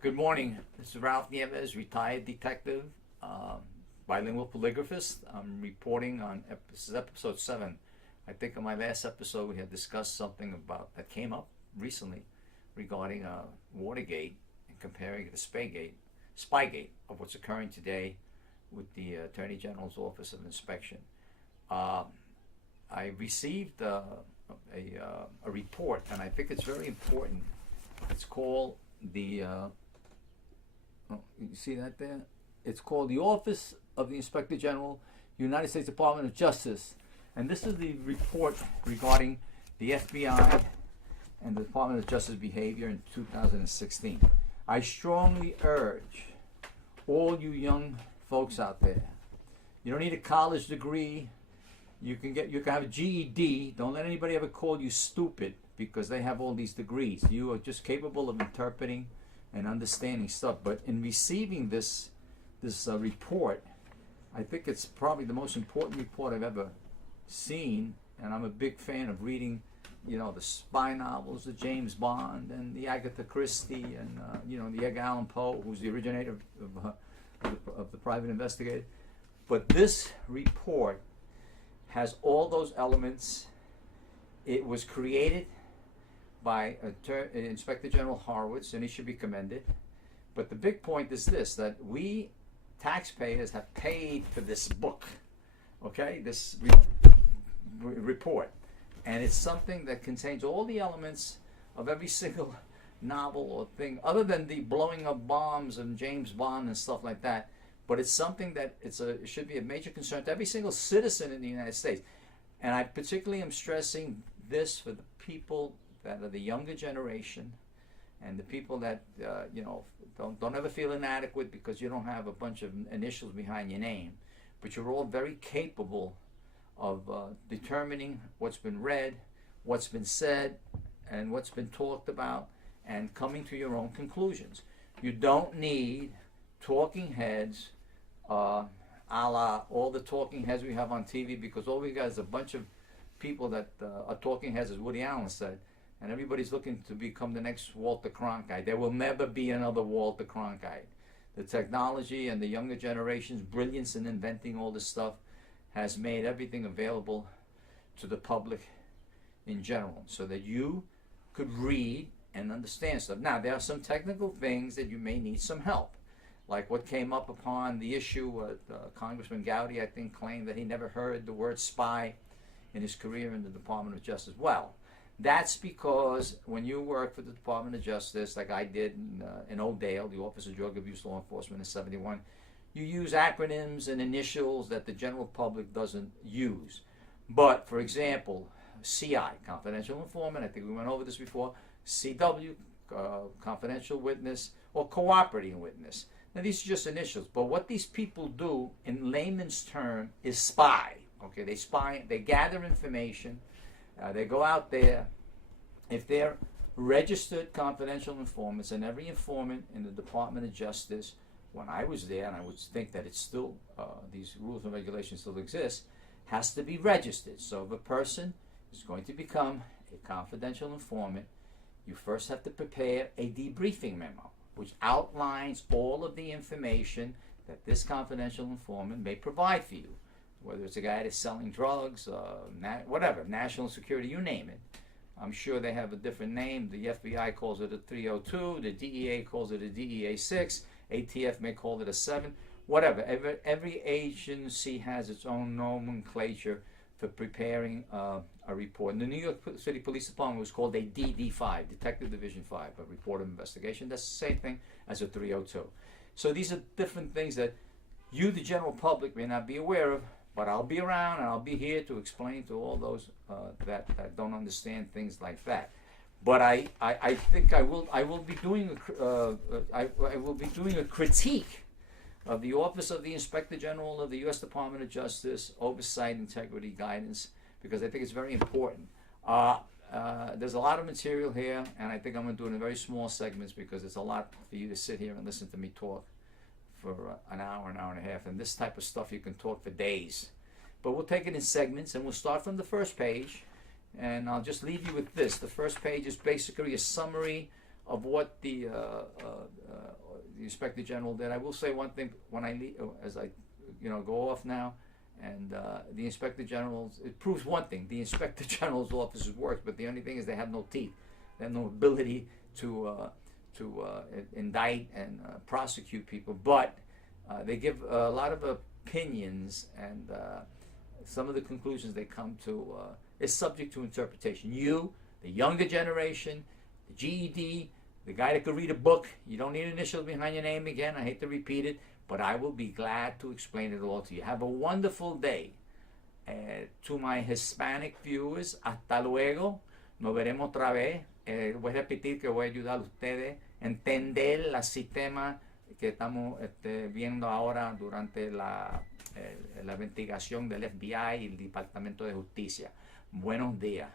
Good morning. This is Ralph Nieves, retired detective, bilingual polygraphist. I'm reporting on this is episode 7. I think in my last episode we had discussed something about that came up recently regarding Watergate and comparing it to Spygate of what's occurring today with the Attorney General's Office of Inspection. I received a report, and I think it's very important. It's called the you see that there? It's called the Office of the Inspector General, United States Department of Justice. And this is the report regarding the FBI and the Department of Justice behavior in 2016. I strongly urge all you young folks out there, you don't need a college degree. You can have a GED. Don't let anybody ever call you stupid because they have all these degrees. You are just capable of interpreting and understanding stuff. But in receiving this report, I think it's probably the most important report I've ever seen. And I'm a big fan of reading, the spy novels, the James Bond and the Agatha Christie and the Edgar Allan Poe, who's the originator of the private investigator. But this report has all those elements. It was created by Inspector General Horowitz, and he should be commended. But the big point is this, that we taxpayers have paid for this book, okay, this report. And it's something that contains all the elements of every single novel or thing, other than the blowing up bombs and James Bond and stuff like that. But it's something that it should be a major concern to every single citizen in the United States. And I particularly am stressing this for the people that are the younger generation and the people that don't ever feel inadequate because you don't have a bunch of initials behind your name, but you're all very capable of determining what's been read, what's been said, and what's been talked about, and coming to your own conclusions. You don't need talking heads a la all the talking heads we have on TV, because all we got is a bunch of people that are talking heads, as Woody Allen said, and everybody's looking to become the next Walter Cronkite. There will never be another Walter Cronkite. The technology and the younger generation's brilliance in inventing all this stuff has made everything available to the public in general, so that you could read and understand stuff. Now, there are some technical things that you may need some help, like what came up upon the issue. Congressman Gowdy, I think, claimed that he never heard the word spy in his career in the Department of Justice. Well, that's because when you work for the Department of Justice, like I did in O'Dale, the Office of Drug Abuse Law Enforcement in '71, you use acronyms and initials that the general public doesn't use. But, for example, CI, confidential informant, I think we went over this before, CW, confidential witness, or cooperating witness. Now, these are just initials, but what these people do in layman's term is spy. Okay, they spy, they gather information, they go out there. If they're registered confidential informants, and every informant in the Department of Justice, when I was there, and I would think that it's still, these rules and regulations still exist, has to be registered. So if a person is going to become a confidential informant, you first have to prepare a debriefing memo, which outlines all of the information that this confidential informant may provide for you, whether it's a guy that's selling drugs, whatever, national security, you name it. I'm sure they have a different name. The FBI calls it a 302, the DEA calls it a DEA 6, ATF may call it a 7, whatever. Every agency has its own nomenclature for preparing a report. And the New York City Police Department was called a DD5, Detective Division 5, a report of investigation. That's the same thing as a 302. So these are different things that you, the general public, may not be aware of, but I'll be around and I'll be here to explain to all those that don't understand things like that. But I think I will be doing a critique of the Office of the Inspector General of the U.S. Department of Justice, Oversight, Integrity, Guidance, because I think it's very important. There's a lot of material here, and I think I'm going to do it in very small segments because it's a lot for you to sit here and listen to me talk for an hour and a half. And this type of stuff you can talk for days. But we'll take it in segments, and we'll start from the first page. And I'll just leave you with this. The first page is basically a summary of what the Inspector General did. I will say one thing when I leave, as I go off now, and the Inspector General's, it proves one thing: the Inspector General's office works, but the only thing is they have no teeth, they have no ability to indict and prosecute people, but they give a lot of opinions, and some of the conclusions they come to is subject to interpretation. You, the younger generation, the GED, the guy that could read a book, you don't need initials behind your name again, I hate to repeat it, but I will be glad to explain it all to you. Have a wonderful day. To my Hispanic viewers, hasta luego, nos veremos otra vez. Voy a repetir que voy a ayudar a ustedes a entender el sistema que estamos viendo ahora durante la investigación del FBI y el Departamento de Justicia. Buenos días.